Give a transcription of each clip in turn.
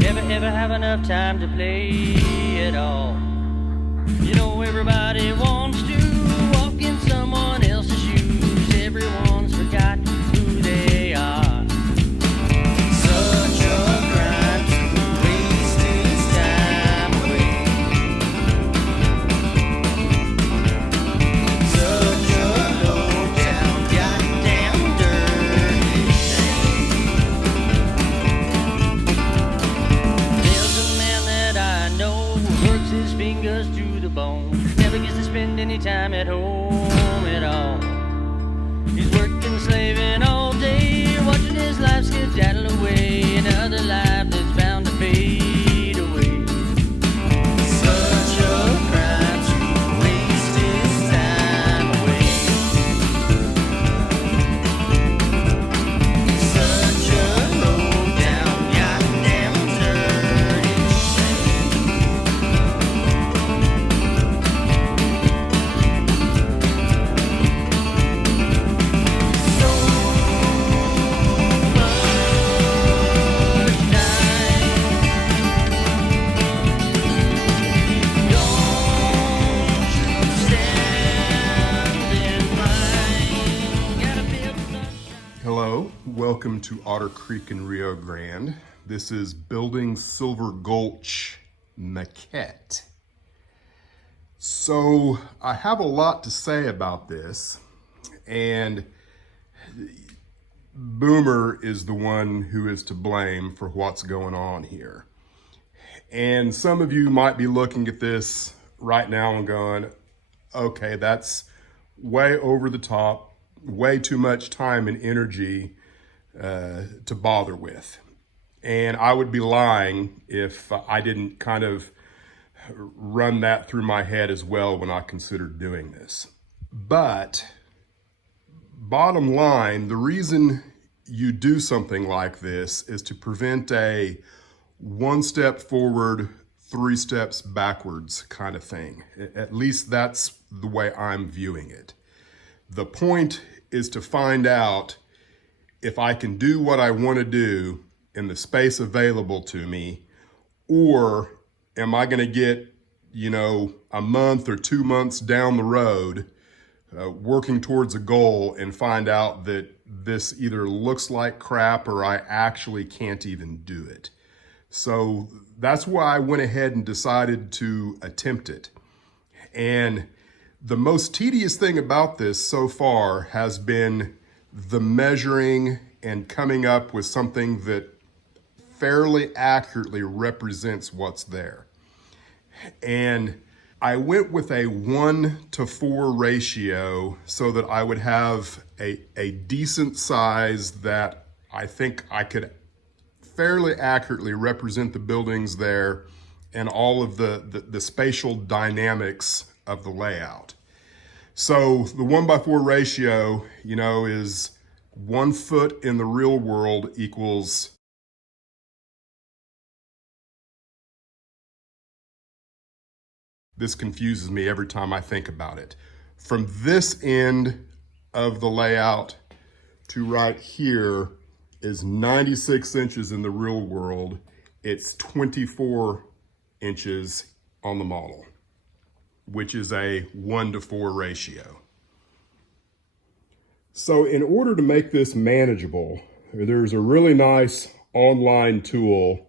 Never have enough time to play it all. You know everybody wants to walk in someone else's shoes. Everyone's forgotten who they are. Such a crime to waste his time away. Such a low down, goddamn dirty shame. There's a man that I know who works his fingers to the bone. Never gets to spend any time at home at all. He's working, slaving all day, watching his life skedaddle away. Another life that's bound to fade away. Such a crime to waste his time away. Such a low down, goddamn dirty shame. Hello, welcome to Otter Creek in Rio Grande. This is Building Silver Gulch Maquette. So I have a lot to say about this, and Boomer is the one who is to blame for what's going on here. And some of you might be looking at this right now and going, okay, that's way over the top, way too much time and energy to bother with. And I would be lying if I didn't kind of run that through my head as well when I considered doing this. But bottom line, the reason you do something like this is to prevent a one step forward, three steps backwards kind of thing. At least that's the way I'm viewing it. The point is to find out if I can do what I want to do in the space available to me, or am I going to get, a month or 2 months down the road working towards a goal and find out that this either looks like crap or I actually can't even do it. So that's why I went ahead and decided to attempt it. And the most tedious thing about this so far has been the measuring and coming up with something that fairly accurately represents what's there. And I went with a 1-to-4 ratio so that I would have a decent size that I think I could fairly accurately represent the buildings there and all of the spatial dynamics of the layout. So the 1-by-4 ratio, is 1 foot in the real world equals this confuses me every time I think about it. From this end of the layout to right here is 96 inches in the real world. It's 24 inches on the model, which is a 1-to-4 ratio. So in order to make this manageable, there's a really nice online tool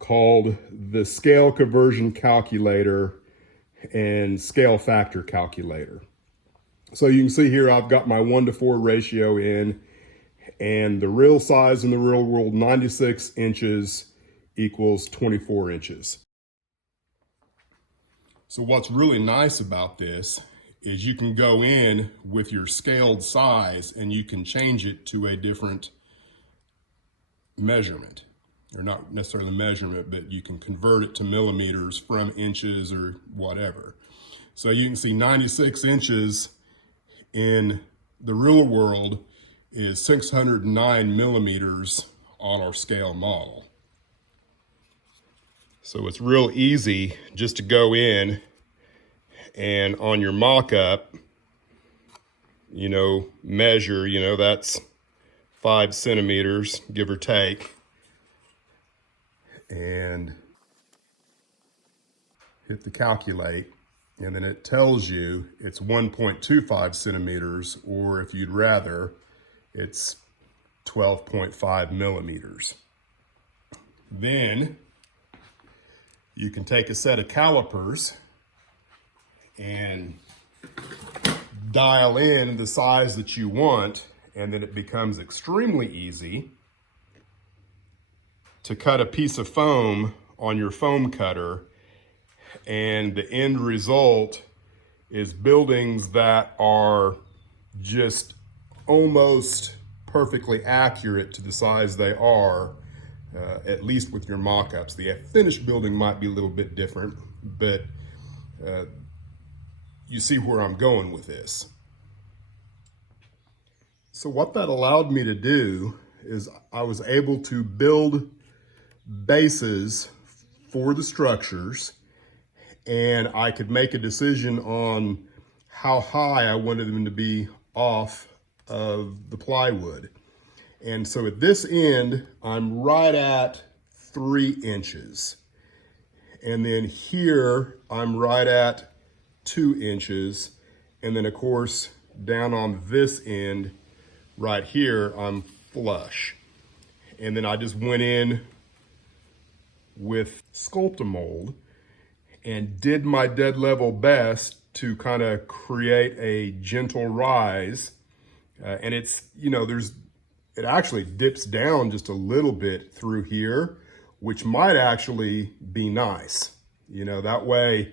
called the Scale Conversion Calculator and Scale Factor Calculator. So you can see here I've got my 1-to-4 ratio in, and the real size in the real world, 96 inches equals 24 inches. So what's really nice about this is you can go in with your scaled size and you can change it to a different measurement, or not necessarily measurement, but you can convert it to millimeters from inches or whatever. So you can see 96 inches in the real world is 609 millimeters on our scale model. So it's real easy just to go in and on your mock-up, measure, that's 5 centimeters, give or take. and hit the calculate, and then it tells you it's 1.25 centimeters, or if you'd rather, it's 12.5 millimeters. Then you can take a set of calipers and dial in the size that you want, and then it becomes extremely easy to cut a piece of foam on your foam cutter, and the end result is buildings that are just almost perfectly accurate to the size they are, at least with your mock-ups. The finished building might be a little bit different, but you see where I'm going with this. So what that allowed me to do is I was able to build bases for the structures, and I could make a decision on how high I wanted them to be off of the plywood. And so at this end, I'm right at 3 inches. And then here, I'm right at 2 inches. And then of course, down on this end, right here, I'm flush. And then I just went in with Sculptamold and did my dead level best to kind of create a gentle rise. And it's, you know, it actually dips down just a little bit through here, which might actually be nice. You know, that way,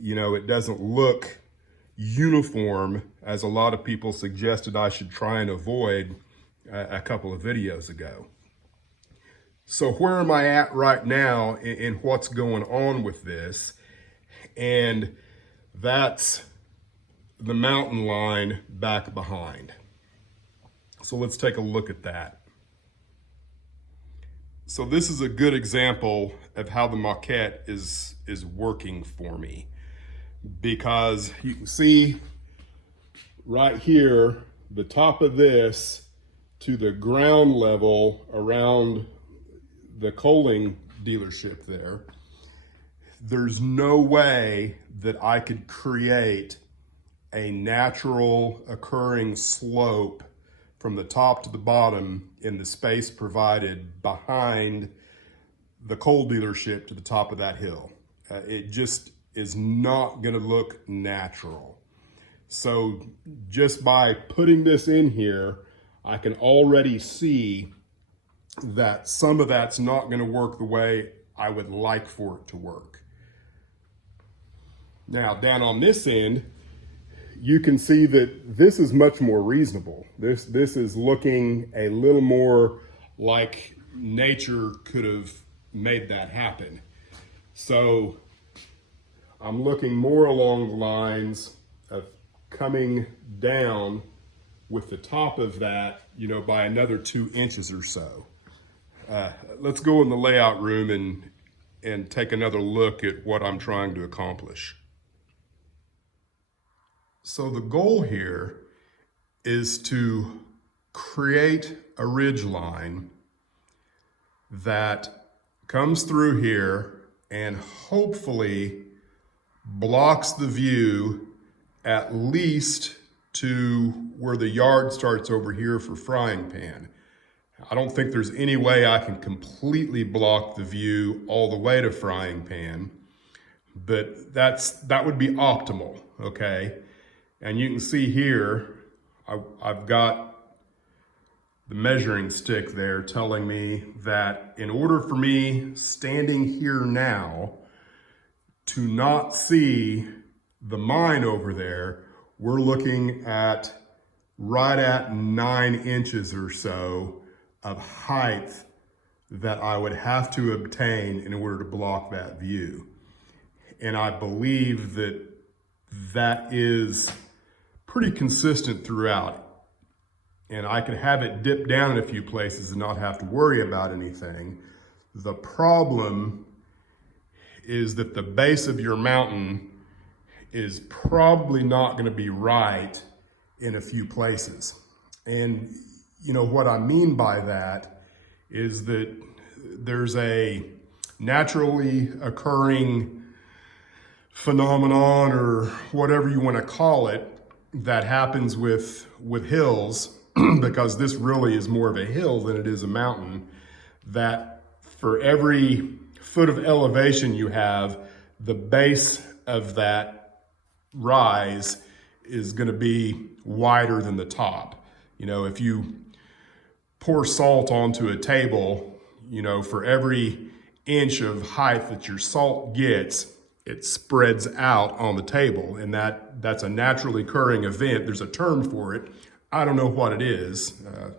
you know, it doesn't look uniform, as a lot of people suggested I should try and avoid a couple of videos ago. So where am I at right now in what's going on with this? And that's the mountain line back behind. So let's take a look at that. So this is a good example of how the Maquette is working for me, because you can see right here, the top of this to the ground level around the coaling dealership there. There's no way that I could create a natural occurring slope from the top to the bottom in the space provided behind the coal dealership to the top of that hill. It just is not gonna look natural. So just by putting this in here, I can already see that some of that's not gonna work the way I would like for it to work. Now, down on this end, you can see that this is much more reasonable. This is looking a little more like nature could have made that happen. So I'm looking more along the lines of coming down with the top of that, you know, by another 2 inches or so. Let's go in the layout room and take another look at what I'm trying to accomplish. So the goal here is to create a ridge line that comes through here and hopefully blocks the view at least to where the yard starts over here for frying pan. I don't think there's any way I can completely block the view all the way to frying pan, but that would be optimal, okay? And you can see here, I've got the measuring stick there telling me that in order for me standing here now to not see the mine over there, we're looking at right at 9 inches or so of height that I would have to obtain in order to block that view. And I believe that that is pretty consistent throughout. And I can have it dip down in a few places and not have to worry about anything. The problem is that the base of your mountain is probably not going to be right in a few places. And you know what I mean by that is that there's a naturally occurring phenomenon, or whatever you want to call it, that happens with hills, because this really is more of a hill than it is a mountain, that for every foot of elevation you have, the base of that rise is going to be wider than the top. You know, if you pour salt onto a table, you know, for every inch of height that your salt gets, it spreads out on the table, and that's a naturally occurring event. There's a term for it. I don't know what it is.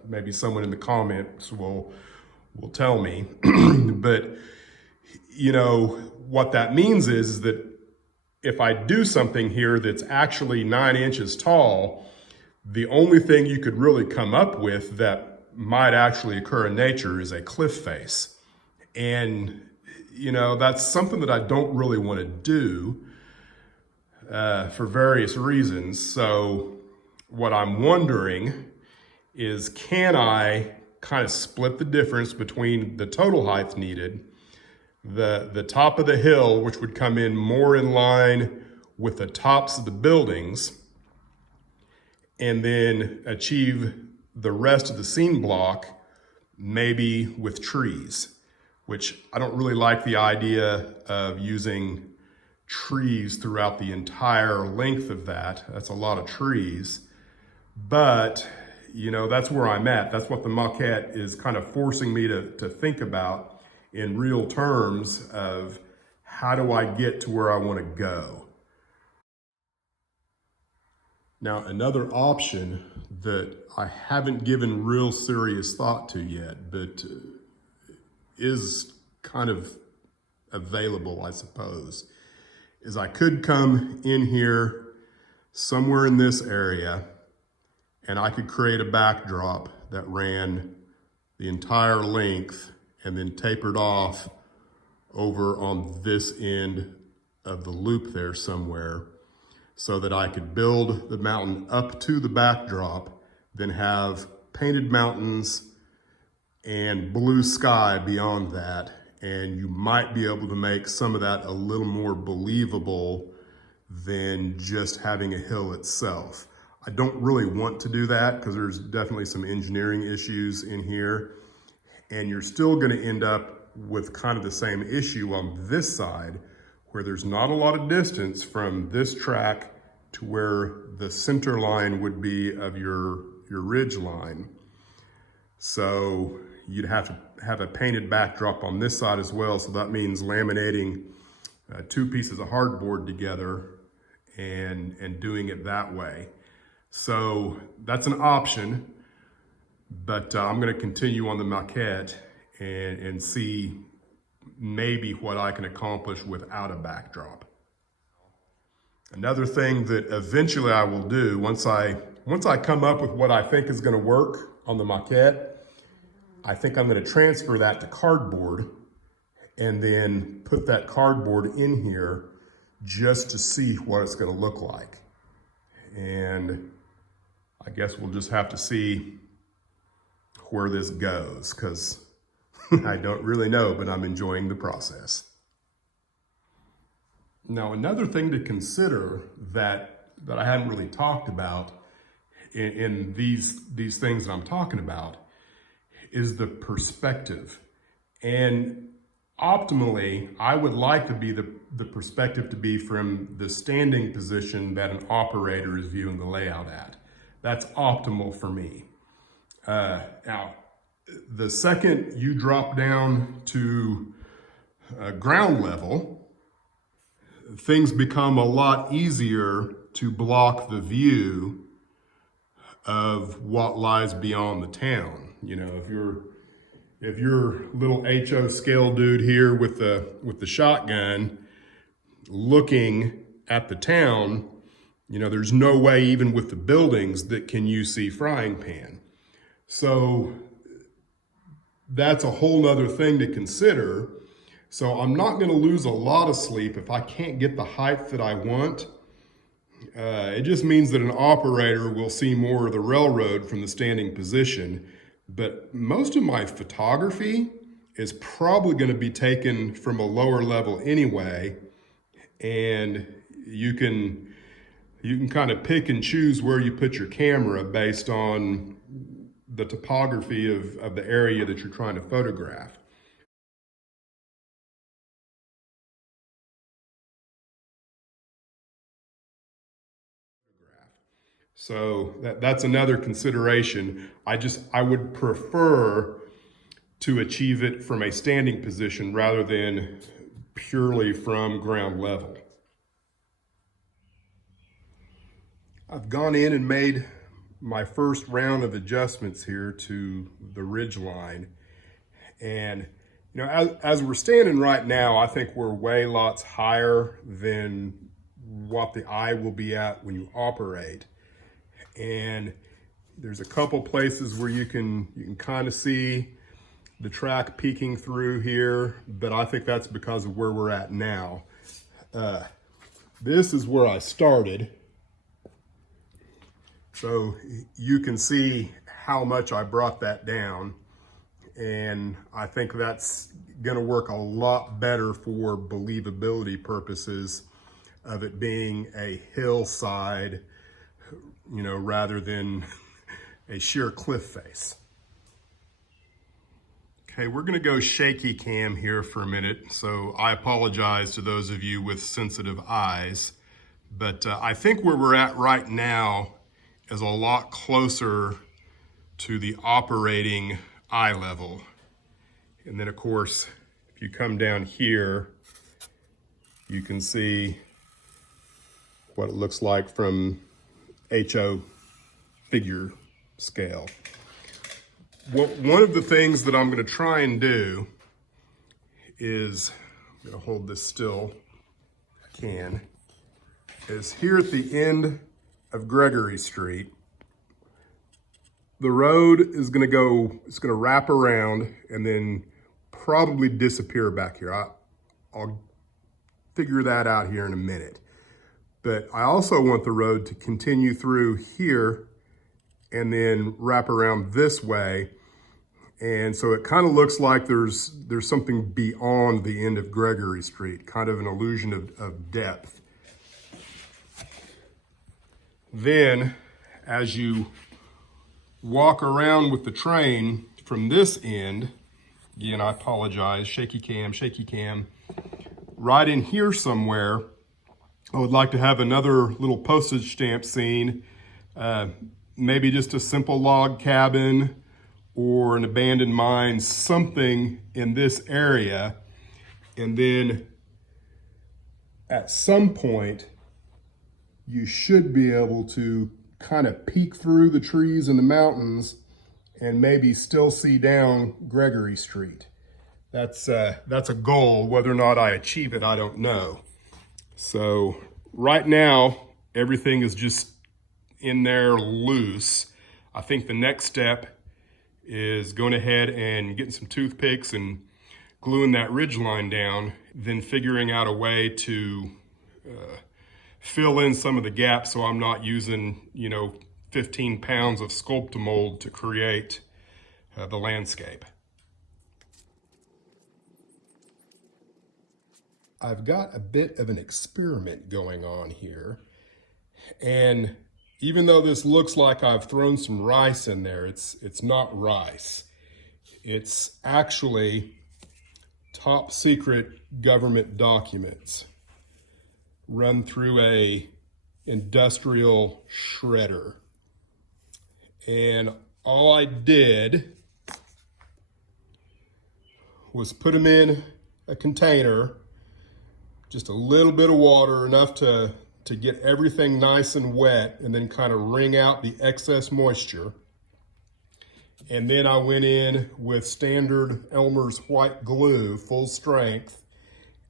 Maybe someone in the comments will tell me. But you know, what that means is that if I do something here that's actually 9 inches tall, the only thing you could really come up with that might actually occur in nature is a cliff face. And you know, that's something that I don't really want to do for various reasons. So what I'm wondering is, can I kind of split the difference between the total height needed, the top of the hill, which would come in more in line with the tops of the buildings, and then achieve the rest of the scene block maybe with trees, which I don't really like the idea of using trees throughout the entire length of that. That's a lot of trees. But, you know, that's where I'm at. That's what the maquette is kind of forcing me to think about in real terms of, how do I get to where I want to go? Now, another option that I haven't given real serious thought to yet, but is kind of available, I suppose, is I could come in here somewhere in this area, and I could create a backdrop that ran the entire length and then tapered off over on this end of the loop there somewhere, so that I could build the mountain up to the backdrop, then have painted mountains and blue sky beyond that. And you might be able to make some of that a little more believable than just having a hill itself. I don't really want to do that because there's definitely some engineering issues in here, and you're still going to end up with kind of the same issue on this side, where there's not a lot of distance from this track to where the center line would be of your ridge line. So you'd have to have a painted backdrop on this side as well. So that means laminating 2 pieces of hardboard together and doing it that way. So that's an option, but I'm going to continue on the maquette and see maybe what I can accomplish without a backdrop. Another thing that eventually I will do, once I come up with what I think is going to work on the maquette, I think I'm going to transfer that to cardboard and then put that cardboard in here just to see what it's going to look like. And I guess we'll just have to see where this goes, because I don't really know, but I'm enjoying the process. Now, another thing to consider that I haven't really talked about in these things that I'm talking about is the perspective. And optimally, I would like to be the perspective to be from the standing position that an operator is viewing the layout at. That's optimal for me. Now, the second you drop down to ground level, things become a lot easier to block the view of what lies beyond the town. You know, if you're little HO scale dude here with the shotgun looking at the town, you know, there's no way, even with the buildings, that can you see frying pan. So that's a whole nother thing to consider. So I'm not going to lose a lot of sleep if I can't get the height that I want. It just means that an operator will see more of the railroad from the standing position. But most of my photography is probably going to be taken from a lower level anyway, and you can kind of pick and choose where you put your camera based on the topography of the area that you're trying to photograph. So that's another consideration. I would prefer to achieve it from a standing position rather than purely from ground level. I've gone in and made my first round of adjustments here to the ridgeline. And you know, as we're standing right now, I think we're way lots higher than what the eye will be at when you operate. And there's a couple places where you can kind of see the track peeking through here, but I think that's because of where we're at now. This is where I started. So you can see how much I brought that down. And I think that's gonna work a lot better for believability purposes of it being a hillside, you know, rather than a sheer cliff face. Okay, we're gonna go shaky cam here for a minute. So I apologize to those of you with sensitive eyes, but I think where we're at right now is a lot closer to the operating eye level. And then of course, if you come down here, you can see what it looks like from HO figure scale. One of the things that I'm gonna try and do is, I'm gonna hold this still, if I can, is here at the end of Gregory Street, the road is gonna go, it's gonna wrap around and then probably disappear back here. I'll figure that out here in a minute. But I also want the road to continue through here and then wrap around this way. And so it kind of looks like there's something beyond the end of Gregory Street, kind of an illusion of depth. Then, as you walk around with the train from this end, again, I apologize, shaky cam, right in here somewhere, I would like to have another little postage stamp scene, maybe just a simple log cabin or an abandoned mine, something in this area. And then at some point, you should be able to kind of peek through the trees and the mountains and maybe still see down Gregory Street. That's a goal. Whether or not I achieve it, I don't know. So right now, everything is just in there loose. I think the next step is going ahead and getting some toothpicks and gluing that ridgeline down, then figuring out a way to fill in some of the gaps so I'm not using, 15 pounds of Sculptamold to create the landscape. I've got a bit of an experiment going on here. And even though this looks like I've thrown some rice in there, it's not rice. It's actually top secret government documents run through a industrial shredder. And all I did was put them in a container, just a little bit of water, enough to get everything nice and wet, and then kind of wring out the excess moisture. And then I went in with standard Elmer's white glue, full strength,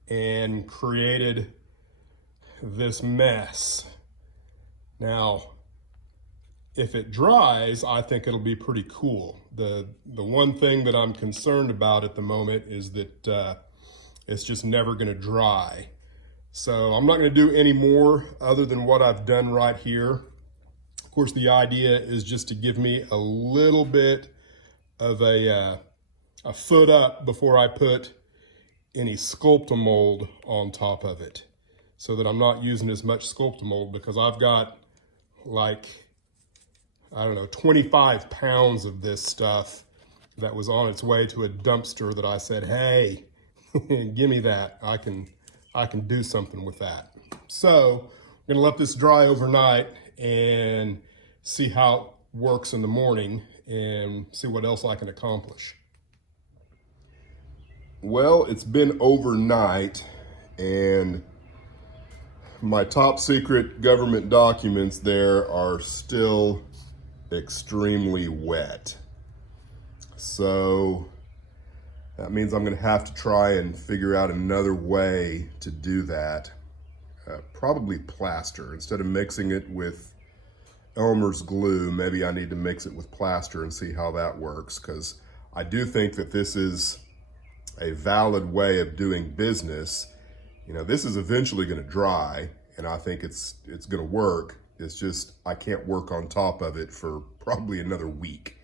and created this mess. Now, if it dries, I think it'll be pretty cool. The one thing that I'm concerned about at the moment is that it's just never gonna dry. So I'm not gonna do any more other than what I've done right here. Of course, the idea is just to give me a little bit of a a foot up before I put any Sculptamold on top of it, so that I'm not using as much Sculptamold, because I've got like, I don't know, 25 pounds of this stuff that was on its way to a dumpster that I said, hey, give me that. I can do something with that. So I'm gonna let this dry overnight and see how it works in the morning and see what else I can accomplish. Well, it's been overnight and my top secret government documents there are still extremely wet. So that means I'm gonna have to try and figure out another way to do that. Probably plaster. Instead of mixing it with Elmer's glue, maybe I need to mix it with plaster and see how that works, because I do think that this is a valid way of doing business. You know, this is eventually gonna dry, and I think it's gonna work. It's just, I can't work on top of it for probably another week.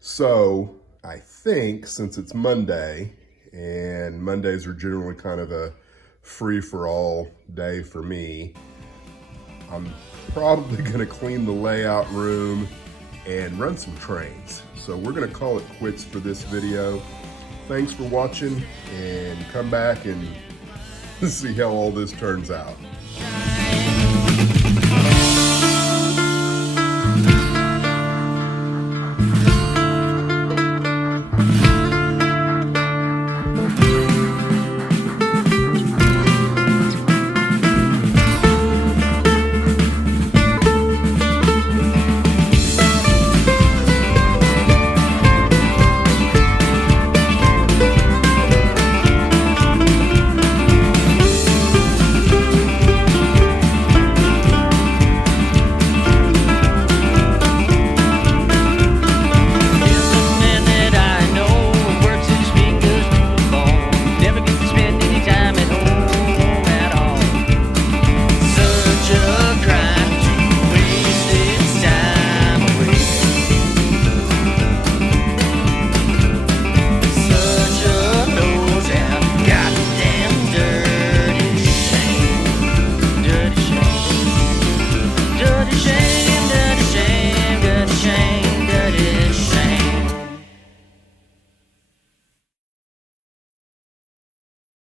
So I think since it's Monday, and Mondays are generally kind of a free-for-all day for me, I'm probably gonna clean the layout room and run some trains. So we're gonna call it quits for this video. Thanks for watching, and come back and see how all this turns out.